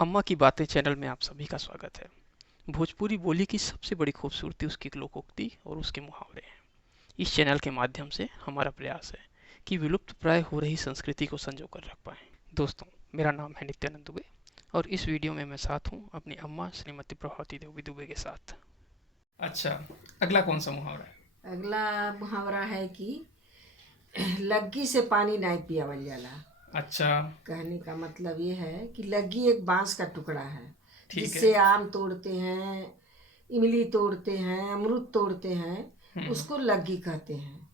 अम्मा की बातें चैनल में आप सभी का स्वागत है। भोजपुरी बोली की सबसे बड़ी खूबसूरती उसकी लोकोक्ति और उसके मुहावरे हैं। इस चैनल के माध्यम से हमारा प्रयास है कि विलुप्त प्राय हो रही संस्कृति को संजो कर रख पाएं। दोस्तों, मेरा नाम है नित्यानंद दुबे और इस वीडियो में मैं साथ हूँ अपनी अम्मा श्रीमती प्रभावती देवी दुबे के साथ। अच्छा, अगला कौन सा मुहावरा है? अगला मुहावरा है कि लग्गी से पानी नहीं पियावल जाला। अच्छा। कहने का मतलब ये है कि लग्गी एक बांस का टुकड़ा है ठीक है। जिससे आम तोड़ते हैं, इमली तोड़ते हैं, अमरूद तोड़ते हैं, उसको लग्गी कहते हैं।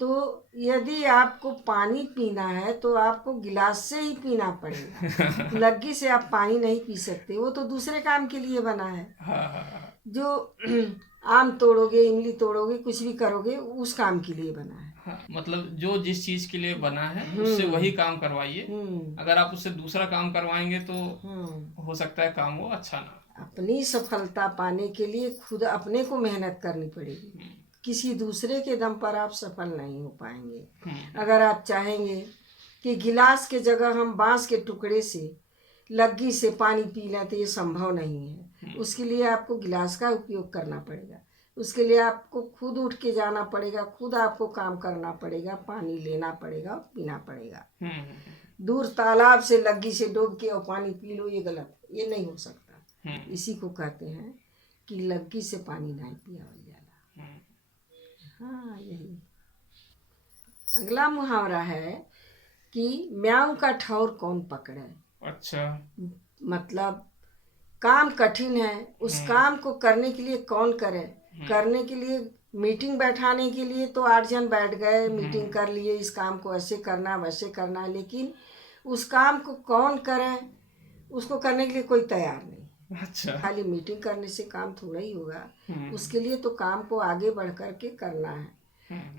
तो यदि आपको पानी पीना है तो आपको गिलास से ही पीना पड़ेगा। लग्गी से आप पानी नहीं पी सकते, वो तो दूसरे काम के लिए बना है। जो आम तोड़ोगे, इमली तोड़ोगे, कुछ भी करोगे, उस काम के लिए बना है। हाँ, मतलब जो जिस चीज के लिए बना है उससे वही काम करवाइए। अगर आप उससे दूसरा काम करवाएंगे तो हो सकता है काम वो अच्छा ना। अपनी सफलता पाने के लिए खुद अपने को मेहनत करनी पड़ेगी। किसी दूसरे के दम पर आप सफल नहीं हो पाएंगे। अगर आप चाहेंगे कि गिलास के जगह हम बांस के टुकड़े से लग्गी से पानी पी लें तो ये संभव नहीं है। उसके लिए आपको गिलास का उपयोग करना पड़ेगा। उसके लिए आपको खुद उठ के जाना पड़ेगा, खुद आपको काम करना पड़ेगा, पानी लेना पड़ेगा, पीना पड़ेगा। दूर तालाब से लग्गी से डूब के और पानी पी लो, ये गलत है, ये नहीं हो सकता। इसी को कहते हैं कि लग्गी से पानी नहीं पियावल जाला। हाँ, यही। अगला मुहावरा है कि म्याऊं का ठौर कौन पकड़े। अच्छा। मतलब काम कठिन है, उस काम को करने के लिए कौन करे। करने के लिए मीटिंग बैठाने के लिए तो 8 जन बैठ गए, मीटिंग कर लिए, इस काम को ऐसे करना वैसे करना, लेकिन उस काम को कौन करे, उसको करने के लिए कोई तैयार नहीं। अच्छा। खाली मीटिंग करने से काम थोड़ा ही होगा। उसके लिए तो काम को आगे बढ़ कर के करना है,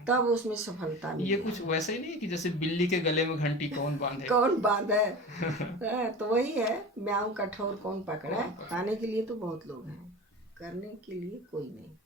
तब उसमें सफलता ये मिलेगी। कुछ वैसे ही नहीं है कि जैसे बिल्ली के गले में घंटी कौन बांधे? कौन बांधे। तो वही है, म्याऊं कठोर कौन पकड़ा है। खाने के लिए तो बहुत लोग हैं, करने के लिए कोई नहीं।